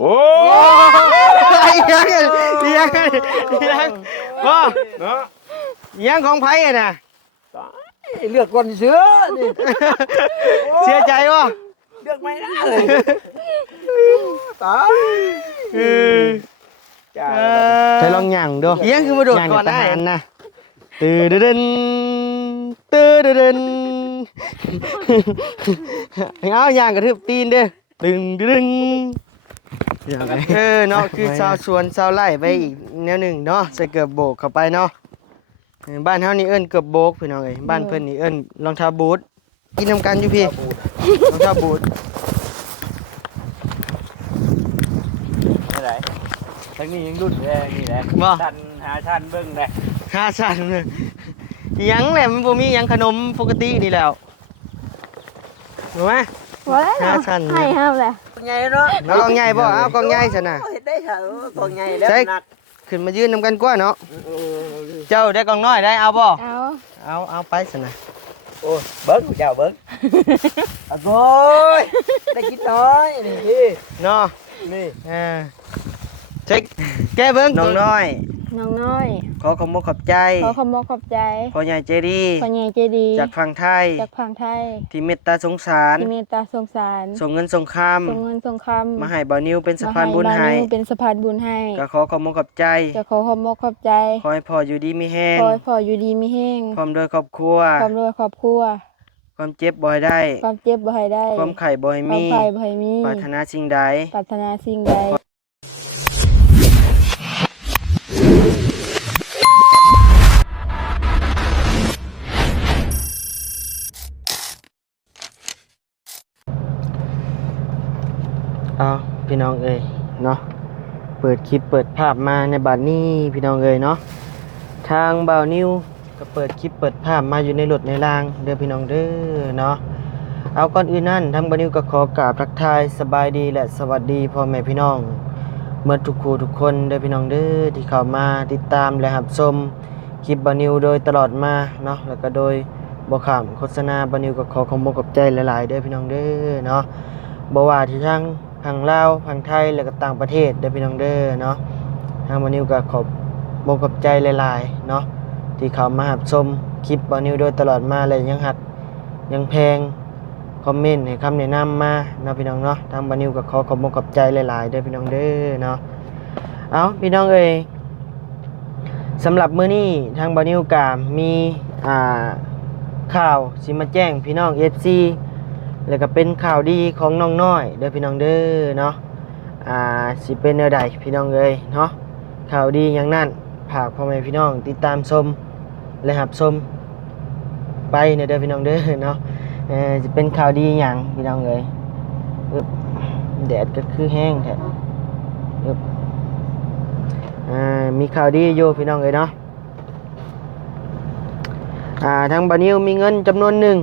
โอ้ยังบ่เนาะ ยังของไผอ่ะน่ะ เลือกคนเชื้อนี่ เสียใจบ่ เลือกไม่ได้เลยตาย เออ จ้า ใช้ลองย่างดูยังคือมาโดดก่อนได้นะตื่นเดินตื่นเดินเอาย่างกระทืบตีนเด้อตึงดึงเนาะคือชาวสวนชาวไร่ไปอีกแนวหนึ่งเนาะใส่เกือบโบกเข้าไปเนาะบ้านเฮานี่เอิ้นเกือบโบกพี่น้องเอ้ยบ้านเพิ่นนี่เอิ้นรองเท้าบูทกินนำกันอยู่พี่รองเท้าบูท อะไรทั้งนี้ยังรุ่นแรงนี่แหละ บ่ ชันหาชันเบิ้งเลย ค่าสั่นเลยหยังแหละมันบ่มีหยังขนมปกตินี่แล้วรู้ไหม ว่าแล้ว สั่น ให้ห้ามเลย ไงเนาะ เอากองใหญ่บ่เอากองใหญ่ซั่นน่ะ เห็นได้เถอะกองใหญ่แล้วหนัก ขึ้นมายืนนำกันกว่าเนาะเจ้าได้กองน้อยได้เอาบ่ เอา เอาไปซั่นน่ะ โอ้เบิ้งเจ้าเบิ้งโอ้ยได้กินน้อยนี่ เนาะ นี่ เช็คแกเบิ่งน้องน้อย น้องน้อย ขอขอบคุณขอบใจ ขอขอบขอบใจ พ่อใหญ่ใจดี พ่อใหญ่ใจดี จากฝั่งไทย จากฝั่งไทย ที่เมตตาสงสาร ที่เมตตาสงสาร ส่งเงินส่งค ส่งเงินส่งคำ ำมาให้บ่าวนิวเป็นสะพานบุญให้ มาให้เป็นสะพานบุญให้ ก็ขอขอบคุณขอบใจ จะขอขอบขอบใจ ขอให้พ่ออยู่ดีมีแห้ง ขอให้พ่ออยู่ดีมีแห้ง พร้อมด้วยครอบครัว ความรวยครอบครัว ความเจ็บบ่ให้ได้ ความเจ็บบ่ให้ได้ ความไข่บ่ให้ ความ มี ไข่บ่ให้มี ปรารถนาสิ่งใด ปรารถนาสิ่งใด เอาพี่น้องเอ้ยเนาะเปิดคลิปเปิดภาพมาในบัดนี้พี่น้องเอ้ยเนาะทางบ่าวนิวก็เปิดคลิปเปิดภาพมาอยู่ในรถในรางเด้อพี่น้องเด้อเนาะเอาก่อนอื่นนั่นทางบ่าวนิวก็ขอกราบทักทายสบายดีและสวัสดีพ่อแม่พี่น้องเมื่อทุกคู่ทุกคนเด้อพี่น้องเด้อที่เข้ามาติดตามและรับชมคลิปบ่าวนิวโดยตลอดมาเนาะแล้วก็โดยบ่ข้ามโฆษณาบ่าวนิวก็ขอขอบคุณขอบใจหลายๆเด้อพี่น้องเด้อเนาะบ่ว่าที่ทางฝั่งลาวฝั่งไทยแล้วก็ต่างประเทศเด้อพี่น้องเด้อเนาะทางบ่าวนิวก็ขอบบ่ขอบใจหลายๆเนาะที่เข้ามารับชมคลิปบ่าวนิวโดยตลอดมาและยังฮักยังแพงคอมเมนต์ให้คำแนะนำมาเนาะพี่น้องเนาะทางบ่าวนิวก็ขอขอบคุณขอบใจหลายๆเด้อพี่น้องเด้อเนาะเอาพี่น้องเอ้ยสำหรับมื้อนี้ทางบ่าวนิวก็มีข่าวสิมาแจ้งพี่น้อง FC แล้วก็เป็นข่าวดีของน้องน้อยเด้อพี่น้องเด้อเนาะสิเป็นแนวใดพี่น้องเอ้ยเนาะข่าวดีอย่างนั้นฝากพ่อแม่พี่น้องติดตามชมและรับชมไปเด้อพี่น้องเด้อเนาะจะเป็นข่าวดีหยังพี่น้องเอ้ยแดดก็คือแห้งแท้มีข่าวดีอยู่พี่น้องเอ้ยเนาะทางบ่าวนิวมีเงินจำนวนหนึ่ง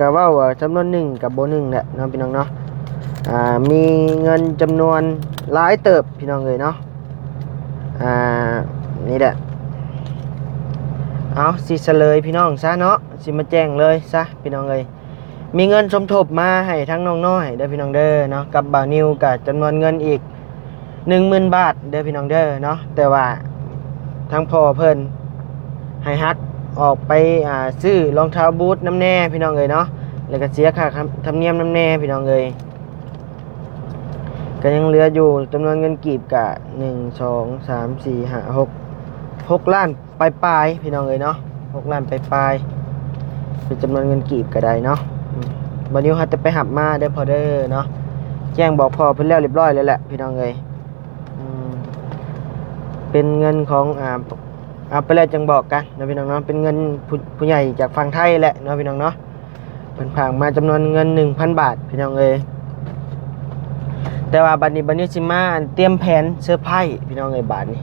กะว่าจำนวนหนึ่งกับโบหนึ่งแหละเนาะพี่น้องเนาะมีเงินจำนวนหลายเติบพี่น้องเลยเนาะนี่แหละเอาสิเฉลยพี่น้องซะเนาะสิมาแจ้งเลยซะพี่น้องเลยมีเงินสมทบมาให้ทั้งน้องน้อยเด้อพี่น้องเด้อเนาะกับบ่าวนิวกับจำนวนเงินอีก 10,000 บาทเด้อพี่น้องเด้อเนาะแต่ว่าทั้งพ่อเพิ่นให้ฮักออกไปซื้อรองเท้าบูทน้ำแน่พี่น้องเลยเนาะแล้วก็เสียค่าธรรมเนียมน้ำแน่พี่น้องเลยก็ยังเหลืออยู่จำนวนเงินกีบกะ6 ล้านปลายๆพี่น้องเลยเนาะ6 ล้านปลายๆเป็นจำนวนเงินกีบก็ได้เนาะบัดนี้เราจะไปหับมาได้พอเด้อเนาะแจ้งบอกพ่อเพิ่นแล้วเรียบร้อยแล้วแหละพี่น้องเลยเป็นเงินของเอาไปแล้วจังบอกกันนะพี่น้องเนาะเป็นเงินผู้ใหญ่จากฝั่งไทยแหละเนาะพี่น้องเนาะเป็นผางมาจำนวนเงิน 1,000 บาทพี่น้องเอ้ยแต่ว่าบัดนี้สิมาเตรียมแผนเซอร์ไพรส์พี่น้องเอ้ยบาดนี้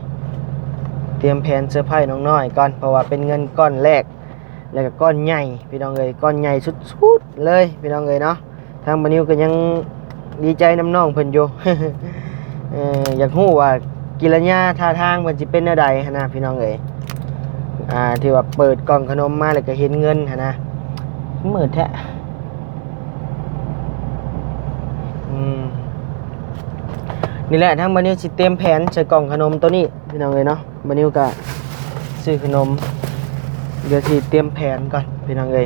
เตรียมแผนเซอร์ไพรส์น้องน้อยก่อนเพราะว่าเป็นเงินก้อนแรกแล้วก็ก้อนใหญ่พี่น้องเอ้ยก้อนใหญ่สุดๆเลยพี่น้องเอ้ยเนาะทางบัดนี้ก็ยังดีใจน้ำน้องเพิ่นอยู่ อยากรู้ว่ากิริยาท่าทางมันสิเป็นแนวใดหั่นนะพี่น้องเอ้ยที่ว่าเปิดกล่องขนมมาแล้วก็เห็นเงินหั่นนะมืดแท้ นี่แหละทั้งบานิวสิเตรียมแผนใส่กล่องขนมตัวนี้พี่น้องเลยเนาะบานิวก็ซื้อขนมเดี๋ยวสิเตรียมแผนก่อนพี่น้องเลย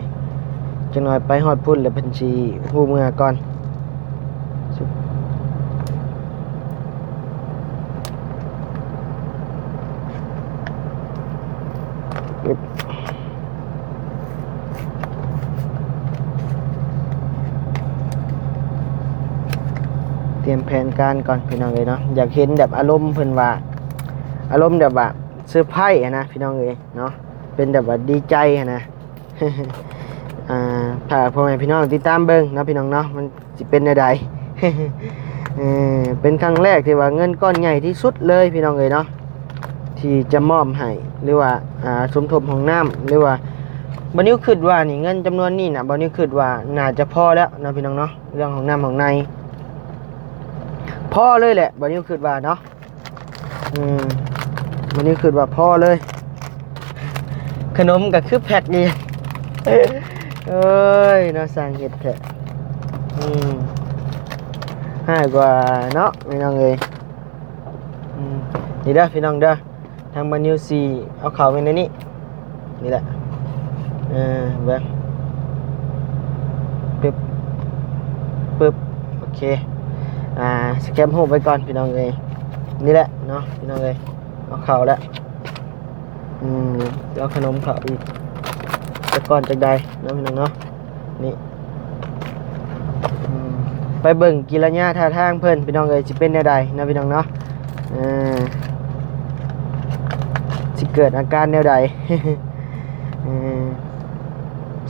จังหน่อยไปฮอดพุ่นแล้วเพิ่นสิฮู้เมื่อก่อนเตรียมแผนการก่อนพี่น้องเลยเนาะอยากเห็นแบบอารมณ์เพิ่นว่าอารมณ์แบบว่าเซอร์ไพรส์นะพี่น้องเลยเนาะเป็นแบบว่าดีใจนะ ถ้าพ่อแม่พี่น้องติดตามเบิ่งนะพี่น้องเนาะมันสิเป็นใดๆเป็นครั้งแรกที่ว่าเงินก้อนใหญ่ที่สุดเลยพี่น้องเลยเนาะที่จะมอบให้หรือว่าสมทบของน้ำหรือว่าบานิวคิดว่านี่เงินจำนวนนี้นะบานิวคิดว่าน่าจะพอแล้วนะพี่น้องเนาะเรื่องของน้ำของในพอเลยแหละบานิวคิดว่าเนาะบานิวคิดว่าพอเลยขนมก็คือแพ็คดีเอ้ยน่าสั่งเห็ดแท้ให้กว่าเนาะพี่น้องเอ้ยนี่เด้อพี่น้องเด้อทางบานิวซีเอาเข่าไปในนี้นี่แหละเบิ่งปึ๊บโอเคสแกมโฮมไปก่อนพี่น้องเอ้ยนี่แหละเนาะพี่น้องเอ้ยเอาเข่าแล้วเอาขนมเข่าอีกจะก่อนจากใดเนาะพี่น้องเนาะนี่ไปเบิ่งกิรญาท่าทางเพิ่นพี่น้องเอ้ยสิเป็นแนวใดนะพี่น้องเนาะสิเกิดอาการแนวใด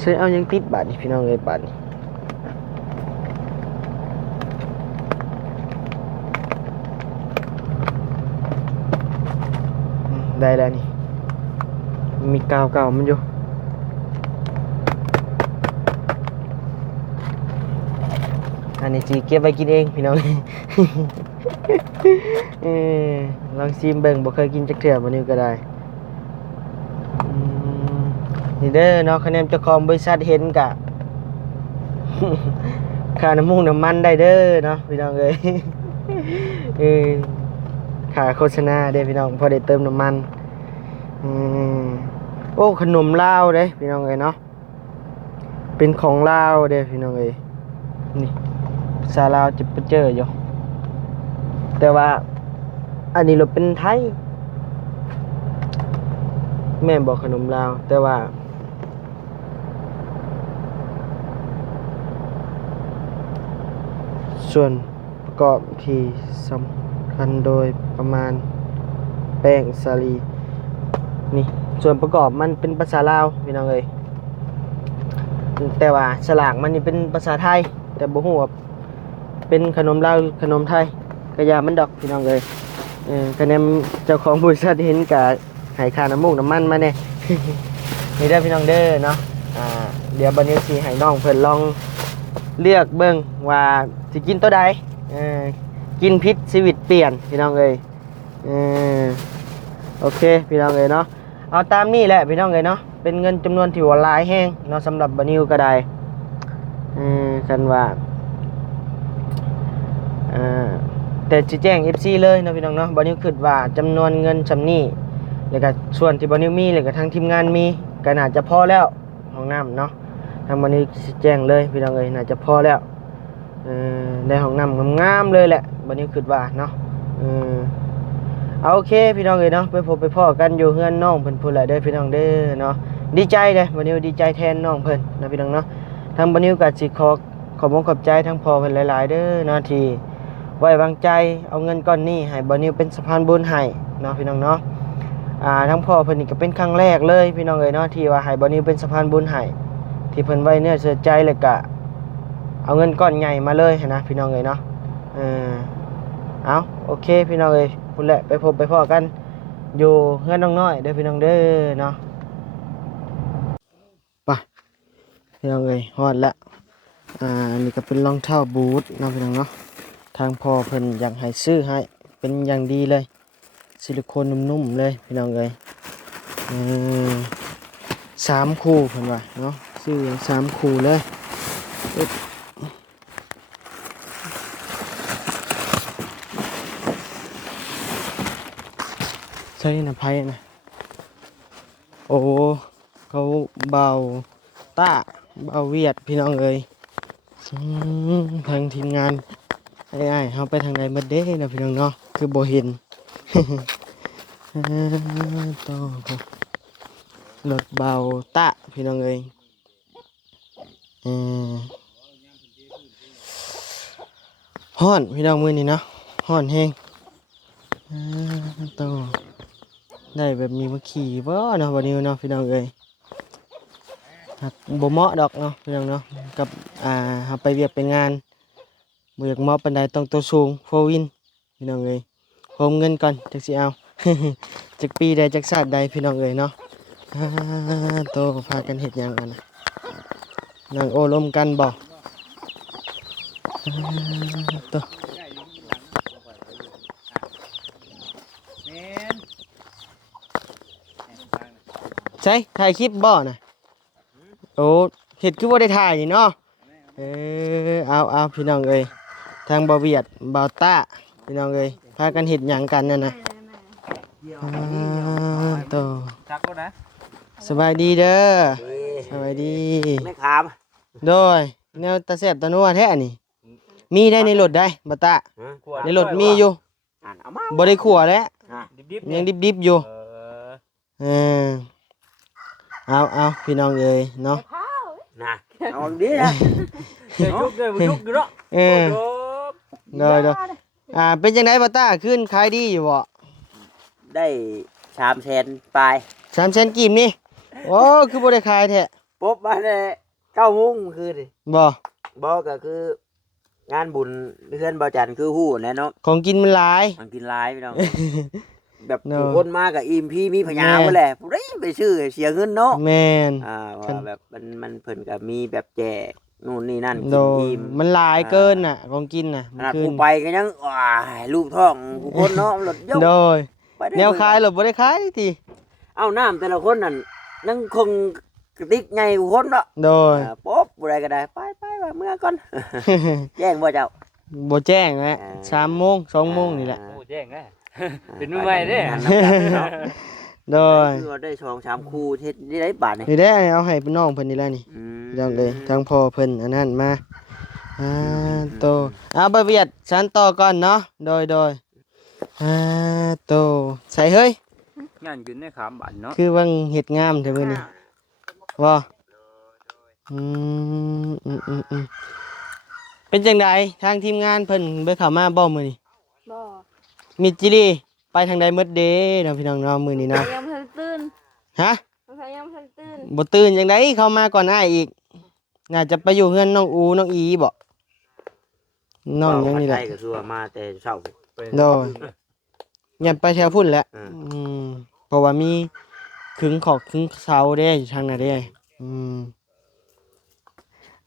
ช่วยเอายังติดบาดนี่พี่น้องเอ้ยบาดนี่ได้แล้วนี่มีกาวเก่ามันอยู่อันนี้จีเก็บไว้กินเองพี่น้อง ลองชิมเบิ่งบ่เคยกินจักเทื่อมื้อนี้ก็ได้นี่เด้อเนาะคะแนนเจ้าของบริษัทเห็นกะ ค่าน้ำมูกน้ำมันได้เด้อเนาะพี่น้องเอ้ย ค่าโฆษณาเด้พี่น้องพอได้เติมน้ำมันโอ้ขนมลาวเด้พี่น้องเอ้ยเนาะเป็นของลาวเด้พี่น้องเอ้ยนี่ภาษาลาวจะไปเจออยู่แต่ว่าอันนี้เราเป็นไทยแม่บอกขนมลาวแต่ว่าส่วนประกอบที่สำคัญโดยประมาณแป้งสาลีนี่ส่วนประกอบมันเป็นภาษาลาวพี่น้องเอ้ยแต่ว่าฉลากมันนี่เป็นภาษาไทยแต่บ่ฮู้ว่าเป็นขนมลาวขนมไทยกระยามันดอกพี่น้องเอ้ยคะแนนเจ้าของบริษัทเห็นกะให้ค่าน้ำมูกน้ำมันมาแน่ นี่ได้พี่น้องเด้อเนาะเดี๋ยวบัดนี้สิให้น้องเพิ่นลองเลือกเบิ่งว่าสิกินตัวใดกินพิษชีวิตเปลี่ยนพี่น้องเอ้ยโอเคพี่น้องเอ้ยเนาะเอาตามนี่แหละพี่น้องเอ้ยเนาะเป็นเงินจำนวนที่ว่าหลายแฮงเนาะสำหรับบัดนี้ก็ได้กันว่าแต่จะแจ้ง FC เลยนะพี่น้องเนาะบัดนี้คิดว่าจำนวนเงินจำนี้แล้วก็ส่วนที่บัดนี้มีแล้วก็ทางทีมงานมีก็น่าจะพอแล้วห้องน้ำเนาะทางบัดนี้สิแจ้งเลยพี่น้องเอ้ยน่าจะพอแล้วได้ห้องน้ำงามๆเลยแหละบัดนี้คิดว่าเนาะเอาโอเคพี่น้องเอ้ยเนาะไปพบไปพ้อกันอยู่เฮือนน้องเพิ่นพูดหลายเด้อพี่น้องเด้อเนาะดีใจเด้อบัดนี้ดีใจแทนน้องเพิ่นนะพี่น้องเนาะทางบัดนี้ก็สิขอบขอบใจทั้งพ่อเพิ่นหลายๆเด้อเนาะที่ไว้วางใจเอาเงินก้อนนี้ให้บัดนี้เป็นสะพานบุญให้เนาะพี่น้องเนาะทั้งพ่อเพิ่นนี่ก็เป็นครั้งแรกเลยพี่น้องเอ้ยเนาะที่ว่าให้บัดนี้เป็นสะพานบุญให้ที่เพิ่นไว้เนื้อเชื่อใจเลยก็เอาเงินก้อนใหญ่มาเลยนะพี่น้องเอ้ยเนาะเอาโอเคพี่น้องเอ้ยพุ่นแหละไปพบไปพ้อกันอยู่เฮือนน้องน้อยเด้อพี่น้องเด้อเนาะไปพี่น้องเอ้ยฮอดละนี่ก็เป็นรองเท้าบูทเนาะพี่น้องเนาะทางพ่อเพิ่นอยากให้ซื้อให้เป็นอย่างดีเลยซิลิโคนนุ่มๆเลยพี่น้องเอ้ย3 คู่เพิ่นว่าเนาะซื้ออย่าง3 คู่เลย ช่นะไพ่นะโอ้เขาเบาต้าเบาเวียดพี่น้องเอ้ยทางทีมงานไอ้เขาไปทางใดมาเด้นะพี่น้องเนาะคือโบเห็น ต่อรถเบาต้าพี่น้องเอ้ยฮ้อนพี่น้องมือนี่เนาะฮ้อนแห้งต่อได้แบบมีมาขี่บ่เนาะวันนี้เนาะพี่น้องเอ้ยบ่เหมาะดอกเนาะพี่น้องเนาะกับเฮาไปเวียกไปงานบ่อยากเหมาะปานใดต้องตัวสูงโฟวินพี่น้องเอ้ยโฮมเงินก่อนจักสิเอา จักปีใดจักชาติใดพี่น้องเอ้ยเนาะโตพากันเฮ็ดหยังกันน่ะนั่งโอ้ลมกันบ่โตใช่ถ่ายคลิปบ่น่ะโอ้เฮ็ดคือบ่ได้ถ่ายนี่เนาะเอาพี่น้องเอ้ยทางบ่าวเวียดบ่าวต้าพี่น้องเอ้ยพากันเฮ็ดหยังกันนั่นน่ะโต ชักก็นะ สบายดีเด้อสบายดี ไม่ขาม โดยแนวตาแซ่บตานัวแท้นี่มีได้ในรถได้บ่าวต้าในรถมีอยู่ เอามา บ่ได้ขัวแล้ว ดิบ ยังดิบๆอยู่เออเอาพี่น้องเอ้ยเนาะ น่ะเอาดีนะยุกเลยยุกอยู่เนาะ เออโดยเป็นจังไดบ่าวต้าขึ้นขายดีอยู่บ่ ได้300,000ปลาย 300,000กีบนี่โอ้คือบ่ได้ขายแท้ ปุ๊บมาได้9 โมงคือดิ บ่ บ่ก็คืองานบุญเพื่อนบ่จันคือฮู้แน่เนาะ ของกินมันหลาย มันกินหลายพี่น้องแบบ เนาะ ผู้คนมากับอิ่มพี่มีพญาบ่แหละผู้ใดไปซื้อเสียเงินเนาะ แม่น ว่าแบบมันเพิ่นก็มีแบบแจกนู่นนี่นั่น โด กิน ย อิ่ม มันหลายเกินน่ะของกินน่ะ ขนาด คืน ผู้ไปก็ยังว้ายลูกท้องผู้คนเนาะรถยก โดย ไปได้ แนวขายหรอบ่ได้ขายที เอ้าน้ำแต่ละคนนั่นนั่งคงกระติกใหญ่ผู้คนเนาะ โดย ปุ๊บบ่ได้ก็ได้ไปว่าเมื่อก่อน แจ้งบ่เจ้า บ่แจ้งแหละ3 โมง 2 โมงนี่แหละ โอ้แจ้งไง เป็นมือใหม่เด้ โดย คือว่าได้2-3คู่เฮ็ดได้บาทนี่ นี่แหละเอาให้พี่น้องเพิ่นนี่แหละนี่ อืม พี่น้องเอ้ยทางพ่อเพิ่นอันนั้นมาโตเอาบ่เวียดฉันต่อก่อนเนาะโดยโตใส่เฮ้ย งานกินในขามบ้านเนาะ คือวังเห็ดงามเถอะมื้อนี้ว่าเป็นจังไดทางทีมงานเพิ่นไปเข้ามาบ่มื้อนี้ บ่ มิจิรีไปทางใดหมดเด้เนาะพี่น้องเนาะมื้อนี้เนาะ ยังบ่ทันตื่น ฮะ ยังบ่ทันตื่น บ่ตื่นจังไดเข้ามาก่อนอ้ายอีกน่าจะไปอยู่เฮือนน้องอูน้องอีบ่น้องหยังนี่แหละ ใช่ก็คือว่ามาแต่เช้า โดยอย่าไปแถวพุ่นแหละ อืม เพราะว่ามีขึงขอกขึงเสาเด้อยู่ทางนั้นเด้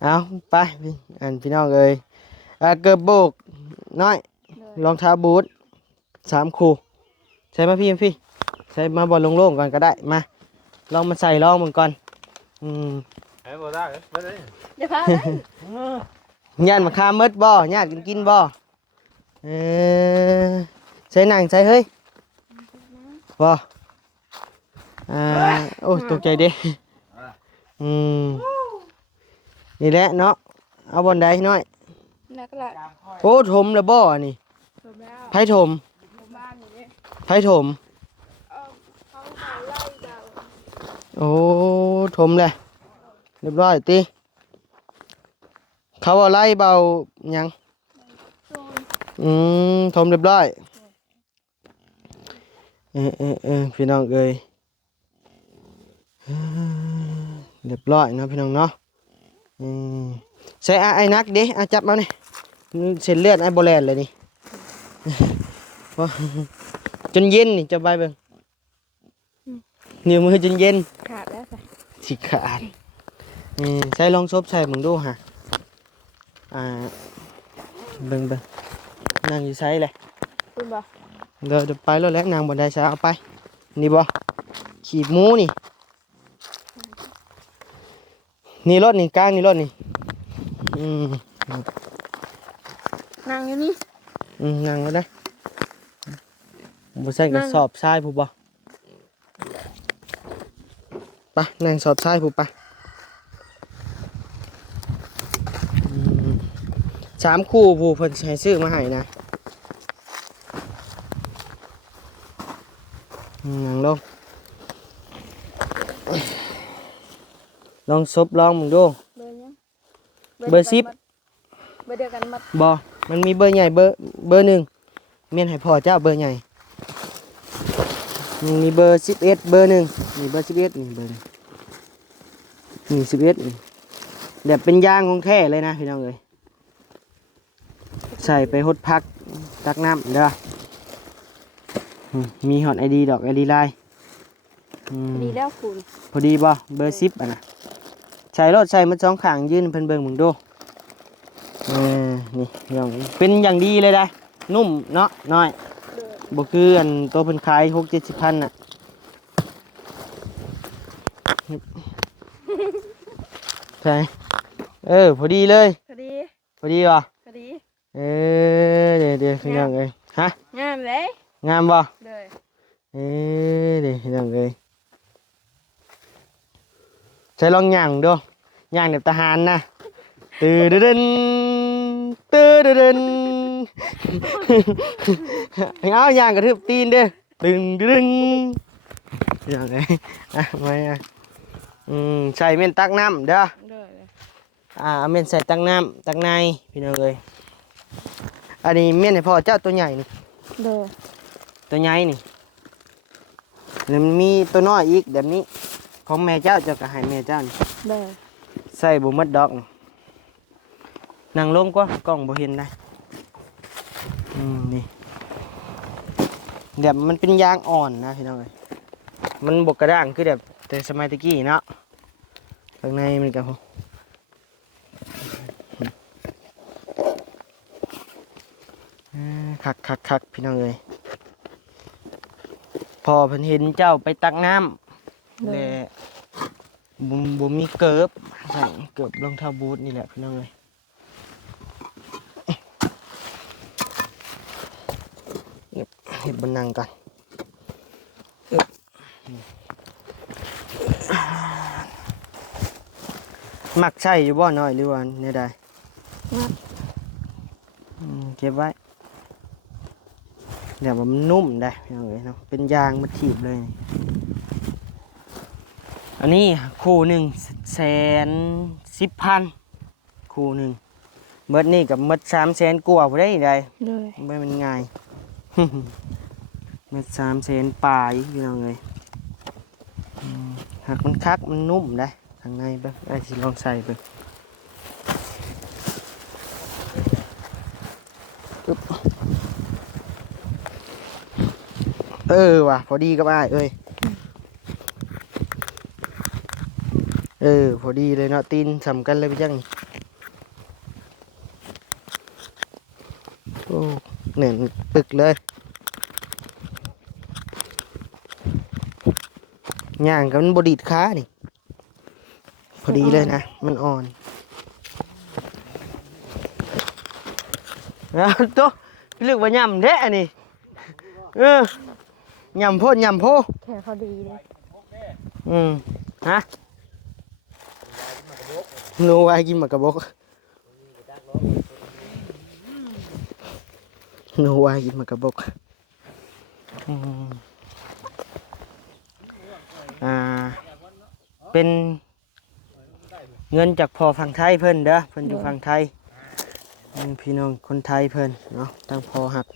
เอาไปพี่น้องเอ้ยเกิบโบกน้อยรองเท้าบูท3 คู่ใส่มาพี่ใส่มาบอลโล่งๆก่อนก็ได้มาลองมาใส่ลองมึงก่อนไอ้บ่ได้บ่ได้ อย่าพาไป ญาติมาคาเมดบ่ญาติกินบ่ใส่หนังใส่เฮ้ยบ่โอ้ตกใจเด้นี่แหละเนาะเอาบอลใดน้อย นักละ โอ้ถมแล้วบ่นี่ จบแล้ว ไผถม บ้านนี่ ไผถม เขาไล่เจ้า โอ้ถมเลยเรียบร้อยติเขาเอาไล่เบาหยังถมเรียบร้อยพี่น้องเอ้ยเรียบร้อยเนาะพี่น้องเนาะใส่ไอ้นักดิจับมานี่เส้นเลือดไอ้โบแลนเลยนี่ จนเย็นนี่จะไปเบิ่งนิ้วมือจนเย็น ขาดแล้วจ้ะ สิขาดใส่ลองซบใส่มึงดูฮะเบิ่งนั่งอยู่ไซเลย คุณบ่ เดี๋ยวไปแล้วแหละนางบนไดใส่เอาไปนี่บ่ขีดหมูนี่นี่รถนี่กลางนี่รถนี่นั่งอยู่นี่ นั่งก็ได้บ่ใส่กระสอบทรายผู้บ่ ไปนั่งสอดซ้ายผู้ไป3 คู่ผู้เพิ่นให้ซื้อมาให้นะนั่งลงลองซบลองมึงดู เบอร์ยัง เบอร์10 เบอร์เดียวกันหมด บ่มันมีเบอร์ใหญ่เบอร์1เมียนให้พ่อเจ้าเบอร์ใหญ่มีเบอร์11เบอร์1นี่เบอร์11นี่เบอร์นี่11นี่แบบเป็นยางของแท้เลยนะพี่น้องเอ้ยใส่ไปหดพักตักน้ำเด้อมีฮอตไอดีดอกไอดีไลน์ ดีแล้วคุณ พอดีบ่เบอร์10อ่ะนะใส่รถใส่มัน2ข้างยืนเพิ่นเบิ่งมึงดูนี่อย่างเป็นอย่างดีเลยได้นุ่มเนาะน้อยบ่คืออันตัวเพิ่นขาย6-70 พันน่ะใช่พอดีเลย พอดี พอดีบ่ พอดี เดี๋ยวพี่น้องเอ้ยฮะ งามเลย งามบ่ เลย เดี๋ยวพี่น้องเอ้ยใช้ลองย่างดูย่างแบบทหารนะตื่นเดินตื่นเดินเอาย่างกระทืบตีนเด้อตึงดึงอย่างไรไม่ใส่เม่นตักน้ำเด้อ เลย เม่นใส่ตักน้ำตักในพี่น้องเอ้ยอันนี้เม่นให้พ่อเจ้าตัวใหญ่นี่ เลย ตัวใหญ่นี่แล้วมันมีตัวน้อยอีกแบบนี้ของแม่เจ้าก็ให้แม่เจ้านี่ เลย ใส่บุมัดดอกนั่งลงกว่ากล้องบ่เห็นได้นี่แบบมันเป็นยางอ่อนนะพี่น้องเอ้ยมันบกกระด้างคือแบบแต่สมัยตะกี้เนาะข้างในมันก็คักพี่น้องเอ้ยพอเพิ่นเห็นเจ้าไปตักน้ำและบ่มีเกิบใส่เกิบรองเท้าบูทนี่แหละพี่น้องเอ้ยเห็ดบนนังกันมักใช่อยู่บ่น้อยหรือว่าเนี่ยได้เก็บไว้เดี๋ยวมันนุ่มได้พี่น้องเอ้ยเนาะเป็นยางมันถีบเลยอันนี้คู่110,000คู่หนึ่งเบิดนี่กับเบิด300,000กว่าบ่ได้ได้ เลย ไม่มันง่าย เม็ด300,000ปลายพี่น้องเลยหากมันคักมันนุ่มได้ข้างในเบิ่งไอ้สิลองใส่เบิ่งว่ะพอดีกับอ้ายเอ้ยพอดีเลยเนาะตีนสำกันเลยพี่จังโอ้แน่นปึกเลยย่างกับมันบดีดขานี่พอดีเลยนะมันอ่อนแล้วโตพี่ลึกว่าย่ำแท้นี่ย่ำโพดย่ำโพ แค่พอดีเลย ฮะหนูไว้กินหมากกระบอกหนูไว้กินหมากกระบอกเป็นเงินจากพ่อฝั่งไทยเพิ่นเด้อเพิ่นอยู่ฝั่งไทยพี่น้องคนไทยเพิ่นเนาะตั้งพ่อหัก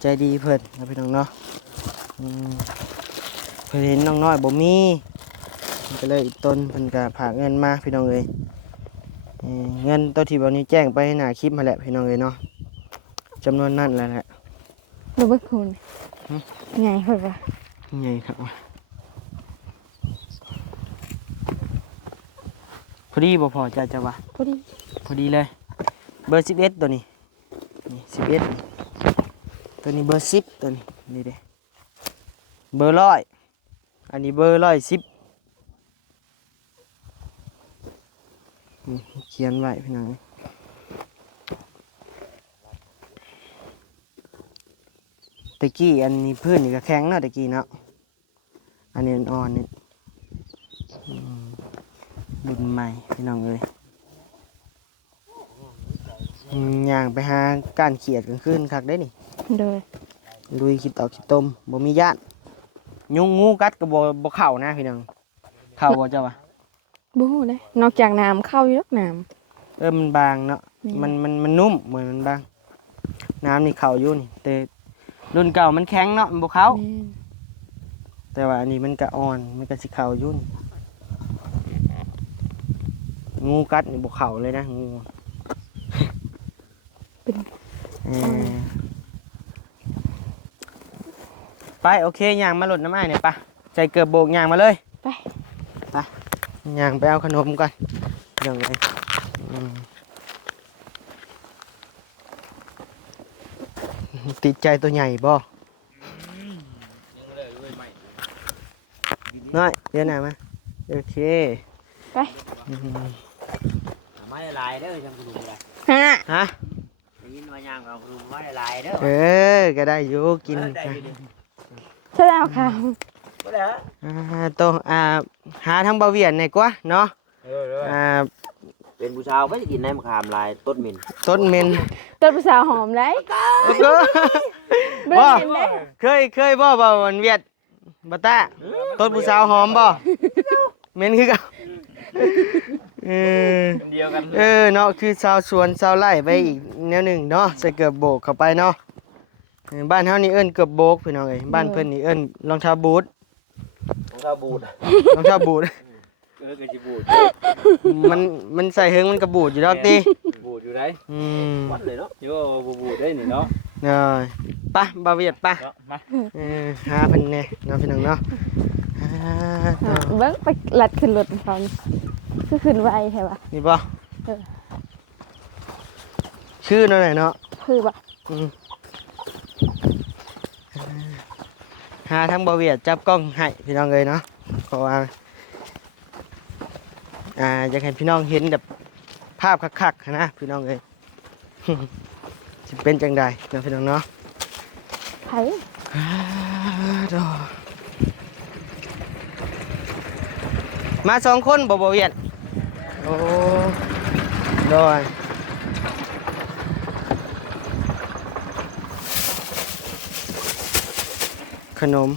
ใจดีเพิ่นนะพี่น้องเนาะเพิ่นเห็นน้องน้อยบ่มีก็เลยอีกต้นเพิ่นก็ฝากเงินมาพี่น้องเอ้ยเงินตัวที่บ่นี้แจ้งไปหน้าคลิปมาแหละพี่น้องเอ้ยเนาะจำนวนนั้นแหละ ดูเบิกคุณไงเพื่อนปะ ใหญ่ครับพอดีบ่พอจะว่า พอดี พอดีเลยเบอร์11ตัวนี้นี่11ตัวนี้เบอร์10ตัวนี้นี่เด้เบอร์100อันนี้เบอร์110เขียนไว้พี่น้องตะกี้อันนี้พื้นนี่ก็แข็งเนาะตะกี้เนาะอันนี้อ่อนนี่ รุ่นใหม่พี่น้องเอ้ยย่างไปหาก้านเขียดกลางคืนคักได้นี่ โดย ลุยขี้ตอกขี้ต้มบ่มีญาติยุงงูกัดก็บ่เข้านะพี่น้องเข้าบ่เจ้าวะ บู๊เลยนอกจากน้ำเข้าอยู่แล้วน้ มันบางเนาะ นี่ มันนุ่มเหมือนมันบางน้ำนี่เข้าอยู่นี่แต่รุ่นเก่ามันแข็งเนาะมันบ่เข้า ำแม่น แต่ว่าอันนี้มันก็อ่อนมันก็สิเข้าอยู่นี่งูกัดนี่บ่เข้าเลยนะงูเออไปโอเคย่างมาหลดน้ำอ้ายเนี่ยปะใจเกือบโบกย่างมาเลย ไป ย่างไปเอาขนมก่อนอย่างไรติดใจตัวใหญ่บ่น้อยเดี๋ยวหน่อยมาโอเค ไป อืม ไม่ลายเด้อจังกระดูกเลย ฮะ ฮะ ได้ยินว่ายางเรากระดูกไม่ลายเด้อ เออก็ได้อยู่กิน ได้อยู่ดิ ใช่แล้วค่ะ บ่ได้ ต้องหาทั้งเบาเวียนในกว่าเนาะอ่า เป็นผู้ชาวไม่ได้กินในมะขามลายต้นมิน ต้นเมน ต้นภาษาหอมเลย โอ้โห เบิ่ บ่ งเห็นได้ เคยบ่เบาวันเวียดบ่ตาต้นผู้สาวหอมบ่เมนคือกันเออ เดียวกัน เนาะคือชาวสวนชาวไร่ไปอีกแนวหนึ่งเนาะใส่เกือบโบกเข้าไปเนาะบ้านเฮานี่เอิ้นเกือบโบกพี่น้องเอ้ยบ้านเพิ่นนี่เอิ้นรองเท้าบูท ของข้าวบูด รองเท้าบูท ก็สิบูด มันใส่เฮิงมันก็บูดอยู่ดอกติ บูดอยู่ไหน วัดเลยเนาะ โย่บูดได้นี่เนาะ เอ้ยไปบ่าวเวียดไป เนาะมา หาเพิ่นแน่เนาะพี่น้องเนาะ เบิ่งไปลัดขึ้นรถเขานี่คือขึ้นไวใช่ปะ นี่บ่ เออ ชื่อนั่นแหละเนาะ คือปะ หาทั้งบ่าวเวียดจับกล้องให้พี่น้องเลยเนาะเพราะว่าอยากให้พี่น้องเห็นแบบภาพคักๆนะพี่น้องเลย จะเป็นจังใดเนาะพี่น้องเนาะ ไผ มาสองคนบ่าวเวียดโอ้ดอยขนม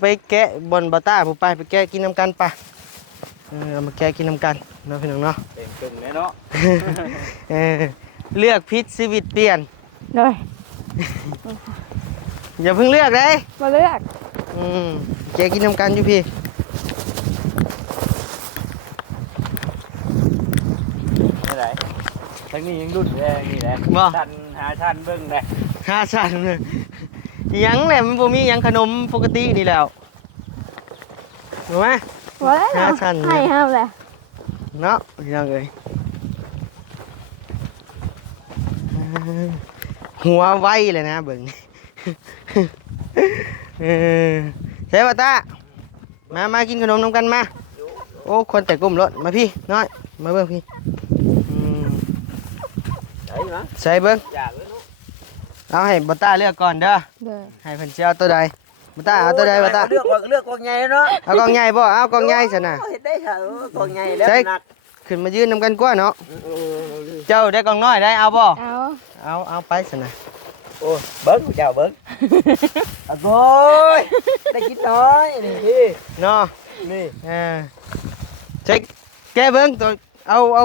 ไปแกะบนบาต้าผู้ไปแกะกินน้ำกันปะเอามาแกะกินน้ำกันเนาะพี่น้องเนาะ เต็มตึงแน่เนาะ เลือกพิษชีวิตเปลี่ยน โดย อย่าเพิ่งเลือกเลย มาเลือก แกะกินน้ำกันอยู่พี่ ไม่ได้ทั้งนี้ยังรุ่นแรงนี่แหละ บ่ ชันหาชันเบิ่งได้ ห้าชั้นยังแหละมันบ่มีหยังขนมปกตินี่แล้วถูกไหม ว่าแล้ว หาชั้น ให้ห้ามเลย เนาะพี่น้องเอ้ยหัวไวเลยนะเบิ่ง เฮ้ยมาตามากินขนมน้ำกันมาโอ้คนแต่กลุ่มรถมาพี่น้อยมาเบิ่งพี่ ใช่ไหม ใส่เบิ่ง อยากเลยเนาะ เอาให้บัตตาเลือกก่อนเด้อ โดย ให้เพิ่นสิเอาตัวใดบัตตาเอาตัวใดบัตตา เลือกกองใหญ่เนาะ เอากล่องใหญ่บ่เอากล่องใหญ่ซะนะ เห็นได้ค่ะกองใหญ่แล้วหนัก ขึ้นมายืนนำกันกว่าเนาะเจ้าได้กล่องน้อยได้เอาบ่ เอา เอาไปซะนะ โอ้เบิ้งเจ้าเบิ้งโอ้ยได้กินน้อยนี่ เนาะ นี่ เช็คแกเบิ่งตัวเอา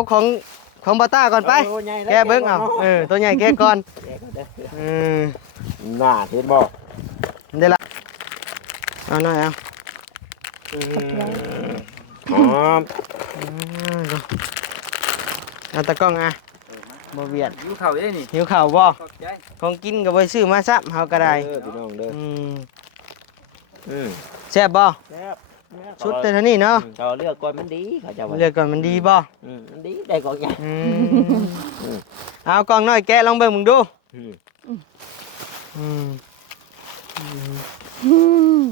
ของบัตตาก่อนไปแกเบิ่งเอาตัวใหญ่แกก่อนม หน้าเห็นบ่ ได้ละเอาหน่อยเอา อ๋อ เอาตะกล้องอ่ะบ่เวียด ยิ้วเข่าได้นี่ หิวข้าวบ่ ขอบใจ ของกินก็บ่ซื้อมาซับเฮาก็ได้ พี่น้องเด้อ แซ่บบ่ แซ่บ ชุดแต่เท่านี้เนาะ เขาเลือกก่อนมันดีเขาจะว่า เลือกก่อนมันดีบ่ มันดีได้กองใหญ่ เอากล้องน้อยแกะลองเบิ่งมึงดู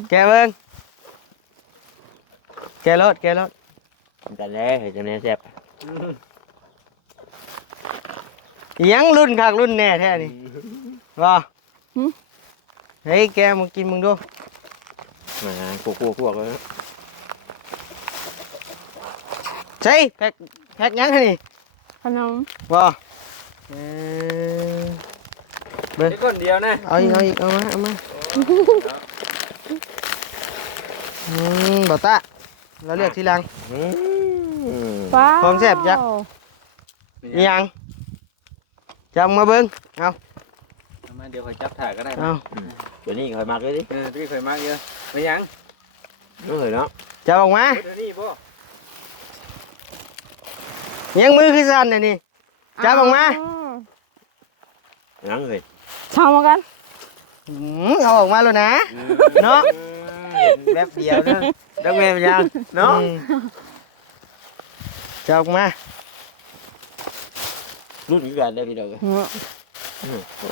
แกะเบิ่งแกะรถ แต่แน่เห็นจะแน่แซ่บ ยังรุ่นคักรุ่นแน่แท้นี่บ่เฮ้ยแกมากินมึงดู มาพวกเลย ใช่แพ็คยังไงนี่ ขนม บ่เบิ่ง มีคนเดียวนะ เอาอีกเอามาบ่ตาเราเลือกทีหลัง ว้าว ของแซ่บยักษ์ มียังจังมาเบิ่งเอา มาเดี๋ยวคอยจับถ่ายก็ได้ เอา เดี๋ยวนี้คอยมากเลยดิ ที่เคยมากเยอะไม่ยัง น้องเอ๋ยเนาะ จะออกมา เดี๋ยวนี้บ่ ยังมือคือสั่นน่ะนี่จับออกมา น้องเอ๋ย เข้ามากัน เอาออกมาแล้วนะเนาะ แป๊บเดียวนะต้องแม่นยังเนาะ จะออกมา รุ่นอยู่กันได้พี่น้องเอ้ย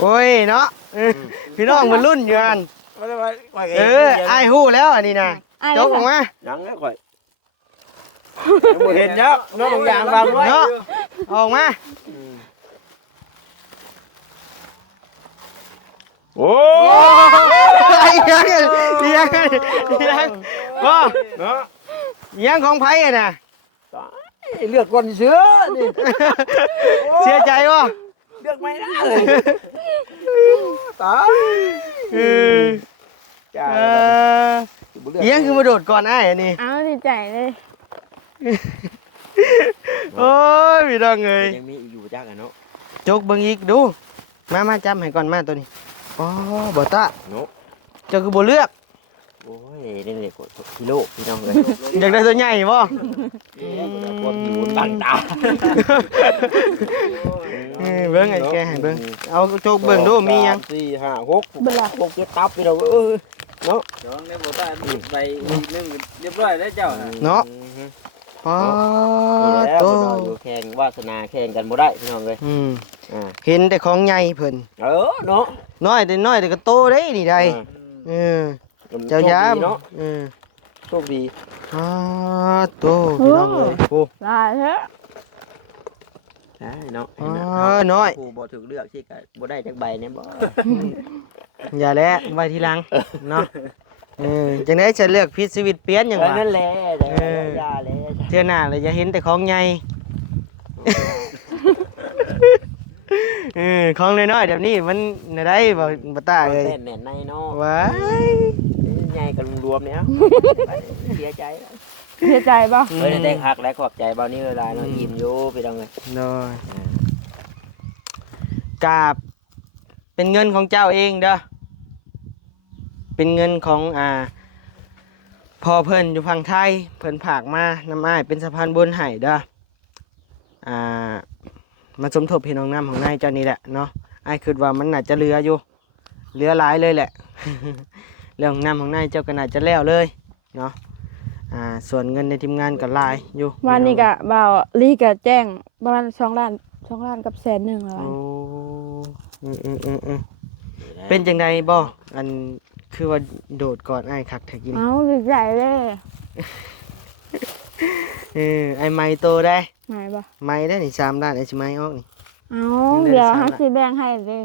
โอ้ยเนาะพี่น้องมันรุ่นอยู่กัน บ่ได้ว่าว่า เออไอ้ฮู้แล้วอันนี้นะจกออกมา ยังแล้วข่อยบ่เห็นเนาะน้องบางอย่างบางไว้ เนาะออกมา โอ้ ยังพ่อ เนาะ ยังของไผ่อะน่ะ เลือกคนเชื้อนี่ เสียใจวะ เลือกไม่ได้เลยตาย เออ จ้า ยังคือมาโดดก่อนไอ้อันนี้ เอาดีใจเลย โอ้ยพี่น้องเอ้ย ยังมีอีกอยู่จักอ่ะเนาะ จกเบิ่งอีกดูมาจำให้ก่อนมาตัวนี้อ๋อบ่ตา เนาะ เจ้าคือบ่เลือก โอ้ยนี่เลยกดกิโลพี่น้องเลย อยากได้ตัวใหญ่บ่ ความหิวตั้งตา เบิ่งไอ้แกให้เบิ่งเอาจกเบิ่งดูมียัง 4 5 6 เบื่อ 6 7ตับพี่น้องเนาะ น้องได้บ่ได้ใบนึงเรียบร้อยแล้วเจ้า เนาะอ๋อ แล้ว โต อยู่แข่งวาสนาแข่งกันบ่ได้พี่น้องเลย เห็นแต่ของใหญ่เพิ่น เนาะ น้อยแต่ก็โตได้นี่ได้เออเจ้ายาม เนาะ เออ โชคดี อ๋อโตพี่น้องเอ้ยโอ้ ลายเถอะ ได้เนาะ อ๋อน้อย ผู้บ่ถูกเลือกสิก็บ่ได้จักใบเนี่ยบ่ อย่าแล้วไว้ทีหลังเนาะจังได๋จะเลือกพิษชีวิตเปลี่ยนหยังวะ นั่นแหละยาเลย เทื่อหน้าเลยจะเห็นแต่ของใหญ่ของน้อยๆแบบนี้มันน่ะได้บ่ตาเอ้ย แม่นแม่นในเนาะ ว้าย ใหญ่กันรวมเนี่ยเสียใจ เสียใจป่ะ เฮ้ยได้ฮักและขอบใจเบานี้เวลาเนาะยิ้มอยู่พี่น้องเอ้ย น้อยกราบเป็นเงินของเจ้าเองเด้อเป็นเงินของพอเพิ่นอยู่ฝั่งไทยเพิ่นผากมานำอ้ายเป็นสะพานบุญให้เด้อมาสมทบพี่น้องน้ำของนายเจ้านี่แหละเนาะอ้ายคิดว่ามันน่าจะเหลืออยู่เหลือหลายเลยแหละ เรื่องน้ำของนายเจ้าก็น่าจะแล้วเลยเนาะส่วนเงินในทีมงานก็หลายอยู่ วันนี้กะบ่าวลีกะแจ้งประมาณ2 ล้านกับ100,000แล้ว โอ้เป็นจังใดบ่อันคือว่าโดดก่อนอ้ายคักแท้กิน เอาดีใจเลย ไอ้ไม้โตได้ ไหนบ่ ไม้ได้นี่3ล้านไอ้สิไม้ออกนี่ เอาเดี๋ยวหาสิแบ่งให้เลย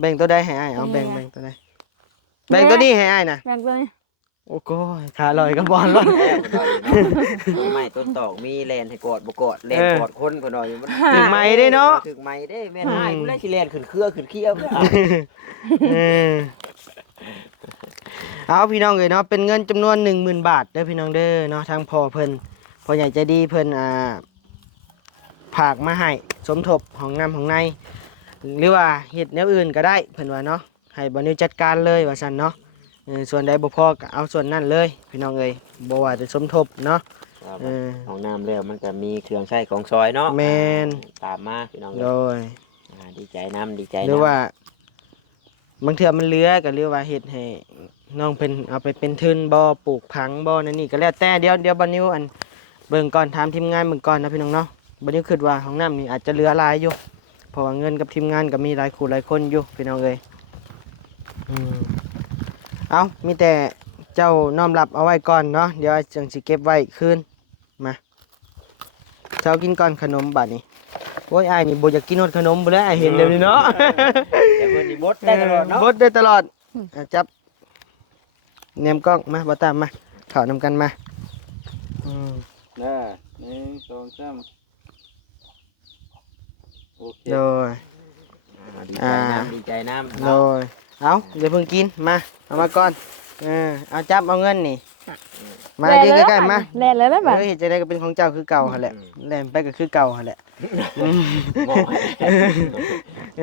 แบ่งตัวได้ให้อ้ายเอาแบ่งตัวได้แบ่งตัวนี้ให้อ้ายนะ แบ่งตัวนี้ โอ้โหขาลอยก็บอลแล้ว ไม่ต้นตอกมีแลนให้กอดบ่กอดแลนกอดคนก็หน่อยมัน ถึงไม้ได้เนาะ ถึงไม้ได้แม่นหายกูได้สิแลนขึ้นเครือขึ้นเคี้ยว เอาพี่น้องเอ้ยเนาะเป็นเงินจำนวน 10,000 บาทเด้อพี่น้องเด้อเนาะทางพ่อเพิ่นพ่อใหญ่ใจดีเพิ่นฝากมาให้สมทบของน้ำของในหรือว่าเฮ็ดแนวอื่นก็ได้เพิ่นว่าเนาะให้บ่นิวจัดการเลยว่าซั่นเนาะส่วนใดบ่พอก็เอาส่วนนั้นเลยพี่น้องเอ้ยบ่ว่าจะสมทบเนาะ ของน้ำแล้วมันก็มีเครื่องใช้ของซอยเนาะ แม่น ตามมาพี่น้อง โดย ดีใจน้ำดีใจ หรือว่าบางเทื่อมันเหลือก็เรียกว่าเฮ็ดให้น้องเพิ่นเอาไปเป็นทุนบ่ปลูกผังบ่นั่นนี่ก็แล้วแต่เดี๋ยวบ่นิวอันเบิ่งก่อนถามทีมงานเบิ่งก่อนนะพี่น้องเนาะบ่นิวคิดว่าของน้ำนี่อาจจะเหลือหลายอยู่เพราะว่าเงินกับทีมงานก็มีหลายคู่หลายคนอยู่พี่น้องเอ้ยเอามีแต่เจ้าน้อมรับเอาไว้ก่อนเนาะเดี๋ยวจังสิเก็บไว้คืนมาเจ้ากินก่อนขนมบัดนี้โอ้ยอ้ายนี่บ่อยากกินฮอดขนมบ่แล้วอ้ายเห็นเดี๋ยวนี้เนาะ แต่เพิ่นนี่บดได้ตลอดเนาะ บดได้ตลอดจับเนมกล้องมาบ่ตามมาเข้านำกันมา น่ะ 1 2 3โอเค โดย ดีใจน้ำ โดยเอาเดี๋ยวเพิ่งกินมาเอามาก่อนเอาจับเอาเงินนี่มายืนใกล้ๆมา แล่นเลยแล้วบัด เห็นจะได้ก็เป็นของเจ้าคือเก่าหั่นแหละแล่นไปก็คือเก่าหั่นแหละ หม้อ เอ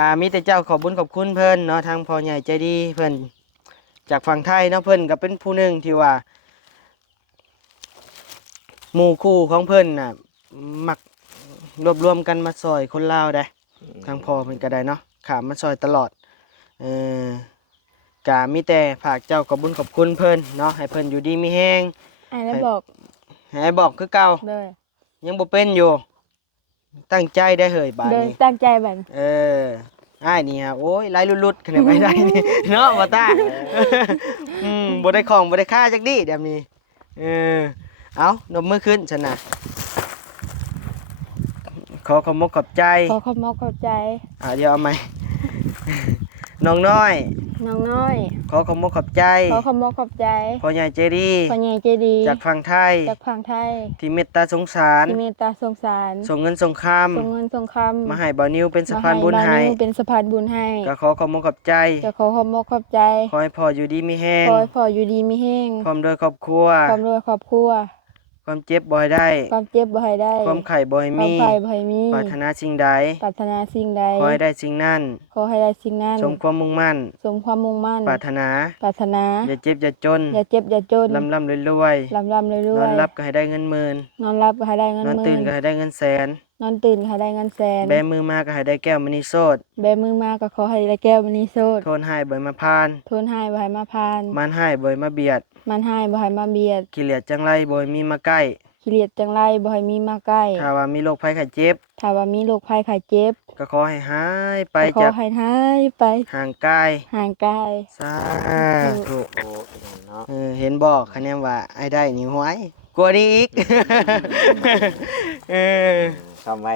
อมีแต่เจ้าขอบคุญขอบคุณเพิ่นเนาะทางพ่อใหญ่ใจดีเพิ่นจากฝั่งไทยเนาะเพิ่นก็เป็นผู้หนึ่งที่ว่าหมู่คู่ของเพิ่นน่ะมักรวบรวมกันมาซอยคนลาวได้ทางพ่อเพิ่นก็ได้เนาะขามมาซอยตลอดก็มีแต่ฝากเจ้าขอบคุญขอบคุณเพิ่นเนาะให้เพิ่นอยู่ดีมีแฮง แล้วบอก ให้บอกคือเก่า เลย ยังบ่เป็นอยู่ตั้งใจได้เฮ้ยบาด โดย นี้ ตั้งใจบัด อ้ายนี่ฮะโอ้ยไล่ลุดๆขนาดไม่ได้นี่ เนาะบ่ตาบ่ได้ของบ่ได้ค่าจักดีเดี๋ยวนี้เอานมมือขึ้นฉันน่ะขอขอบขอบใจ ขอขอบมอกขอบใจ เดี๋ยวเอาใหม่ น้องน้อย น้องน้อย ขอขอบขอบใจ ขอขอบมอกขอบใจ พ่อใหญ่ใจดี พ่อใหญ่ใจดี จากฝั่งไทย จากฝั่งไทย ที่เมตตาสงสาร ที่เมตตาสงสาร ส่งเงินส่งค ส่งเงินส่งคำ ำมาให้บ่าวนิวเป็นสะพานบุญให้ มาให้เป็นสะพานบุญให้ ก็ขอขอบขอบใจ จะขอขอบมอกขอบใจ ขอให้พ่ออยู่ดีมีแห้ง ขอให้พ่ออยู่ดีมีแห้ง พร้อมด้วยครอบครัว ความรวยครอบครัว ความเจ็บบ่ให้ได้ ความเจ็บบ่ให้ได้ ความไข่บ่ให้ ความ มี ไข่บ่ให้มี ปรารถนาสิ่งใด ปรารถนาสิ่งใด ขอให้ได้สิ่งนั้น ขอให้ได้สิ่งนั้น สมความมุ่งมั่น สมความมุ่งมั่น ปรารถนา ปรารถนา อย่าเจ็บอย่าจน อย่าเจ็บอย่าจน ร่ำรวย ลำลำร ๆ วน อน ย รับก็ให้ได้เงินหมื่น นอนรับก็ให้ได้เงิน นอน หมื่ ตื่น น ก็ให้ได้เงินแสน นอนตื่นก็ให้ได้เงินแสน แบมือมาก็ให้ได้แก้วมณีโสด แบมือมาก็ขอให้ได้แก้วมณีโสด โทนให้บ่อยมาพาน ทนให้บ่ให้มาพาน มันให้บ่อยมาเบียด มันให้บ่ให้มาเบียด กิเลสจังไรบ่อยมีมาใกล้ ขี้เลียดจังไรบ่ให้มีมาใกล้ ถ้าว่ามีโรคภัยไข้เจ็บ ถ้าว่ามีโรคภัยไข้เจ็บ ก็ขอให้หายไป ก็ขอ จาก ให้หายไป ห่างกาย ห่างกาย สาธุ โอ้เนาะ เห็นบอกคะแนนว่าไอ้ได้นี่หวยกลัวดีอีก ชมไว้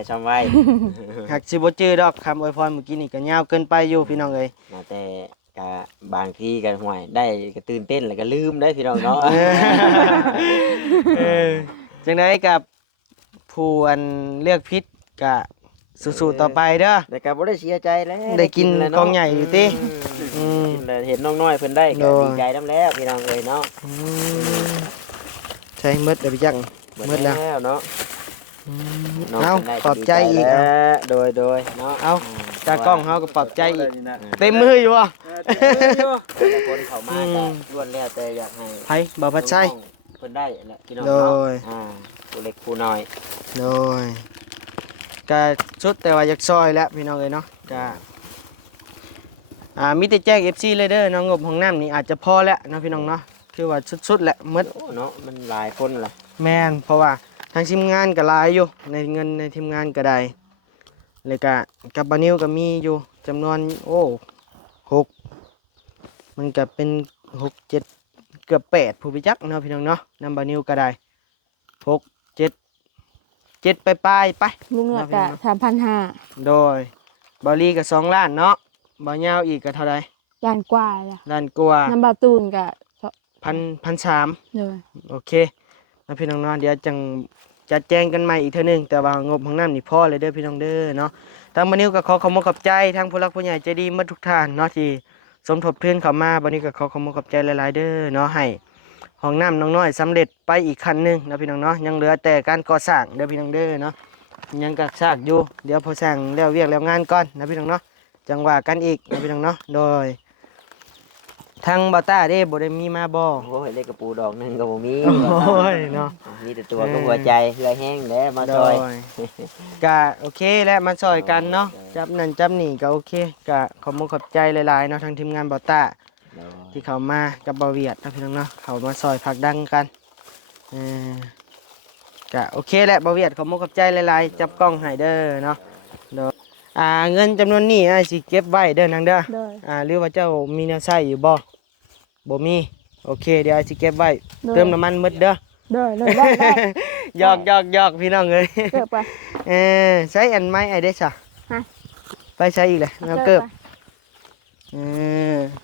หักสิบ่จื้อดอกคำอวยพรเมื่อกี้นี่ก็ยาวเกินไปอยู่พี่น้องเอ้ย มาแต่กะบางทีกันห่วยได้ก็ตื่นเต้นแล้วก็ลืมได้พี่น้องเนาะ จังไดกับผู้อันเลือกพิษก็สู้ๆต่อไปเด้อ แต่ก็บ่ได้เสียใจแล้ว ได้กิน แล้วเนาะ กองใหญ่อยู่ติ กินแล้วเห็นน้องน้อยเพิ่นได้ โด ก็ ย ดีใจนำแล้วพี่น้องเอ้ยเนาะ ใช้มืดเดี๋ยวไปจังมืดแล้ว เนาะน้ง เอา พิ่นได้ ปลอบใจอีก ดี เอา แล้วโดยเนาะ เอาตากล้องเฮาก็ปลอบใจอีกเต็มมืออยู่อ่ะ แต่ละคนเข้ามาก็ล้วนแล้วแต่อยากให้ ไผบ่พัดใช่ เพิ่นได้แหละพี่น้อง โด เนาะ ย ผู้เล็กผู้น้อย โดยก็ชุดแต่ว่าอยากซอยแล้วพี่น้องเอ้ยเนาะก็มีแต่แจ้ง FC เลยเด้อน้องงบห้องน้ำนี่อาจจะพอแล้วเนาะพี่น้องเนาะคือว่าสุดๆแหละหมด โอ้เนาะมันหลายคนล่ะ แม่นเพราะว่าทางทีมงานก็หลายอยู่ในเงินในทีมงานก็ได้เลยก็กับบานิวก็มีอยู่จำนวน6มันก็เป็น6 7เกือบ8ผู้พิจักเนาะพี่น้องเนาะนำบานิวก็ได้6 7ไปปลายไป ลุงหนวดกะ3,500 โดยบอลี่ก็2 ล้านเนาะบ่ยาวอีกก็เท่าใด ล้านกว่าจ้ะ ล้านกว่า น้ำบาตูนกะ 1,300 เลย โอเคนะพี่น้องเนาะเดี๋ยวจังจัดแจงกันใหม่อีกเท่านึงแต่ว่างบของน้ำนี่พอเลยเด้อพี่น้องเด้อเนาะทางบันนี้ก็ขอขอบคุณขอบใจทางผู้รักผู้ใหญ่ใจดีหมาทุกท่านเนาะที่สมทบทุนเข้ามาบันนี้ก็ขอขอบคุณขอบใจหลายๆเด้อเนาะให้ห้องน้ำน้องน้อยสำเร็จไปอีกคันหนึงนะพี่น้องเนาะยังเหลือแต่การก่อสร้างเด้อพี่น้องเด้อเนาะยังกักซากอยู่เดี๋ยวพอสร้างแล้วเวียกแล้วงานก่อนนะพี่น้องเนาะจังว่ากันอีกนะพี่น้องเนาะโดยทางบาต้าเด้บ่ได้มีมาบ่ โอ้ยเล็กกระปูดอกหนึงก็บ่มี โอ้ยเนาะ มีแต่ตัวกับหัวใจเหือแห้งแล้วมา โด ซอย ก็โอเคและมาซอยกันเนาะจับนั่นจับนี่ก็โอเคก็ขอบคุณขอบใจหลายๆเนาะทางทีมงานบอต้าที่เขามากับบาเวียดนะพี่น้องเนาะเขามาซอยผักดังกันก็โอเคแหละบาเวียดขอบคุณขอบใจหลายๆจับกล้องให้เด้อเนาะเด้อเงินจำนวนนี้สิเก็บไว้เด้อนางเด้อ เลย หรือว่าเจ้ามีแนวใช้อยู่บ่มีโอเคเดี๋ยวสิเก็บไว้ เลย เติมน้ำมันหมดเด้อ เลยได้ หยอกพี่น้องเอ้ย เกิดไป ใช้อันไม้ไอเดชะ ฮะ ไปใช้อีกเลยแล้วเกิบ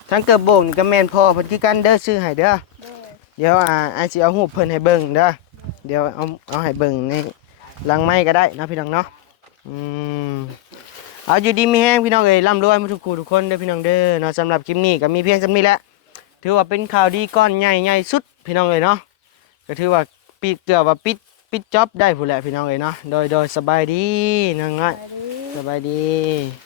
ทั้งเกิบโบ่งนี่ก็แมนพอเพิ่นคือกันเด้อซื้อให้เด้อเดี๋ยวไอสิเอาหูปเพิ่นให้เบิ่งเด้อ เดี๋ยวเอาให้เบิ่งในหลังไม้ก็ได้นะพี่น้องเนาะเอาอยู่ดีมีแห้งพี่น้องเอ้ยร่ำรวยมาทุกคู่ทุกคนเด้อพี่น้องเด้อเนาะสำหรับคลิปนี้ก็มีเพียงสำนี้แหละถือว่าเป็นข่าวดีก้อนใหญ่สุดพี่น้องเอ้ยเนาะก็ถือว่าเกือบว่าปิดจ็อบได้พุ่นแหละพี่น้องเอ้ยเนาะโดยสบายดีน้องน้อยสบายดี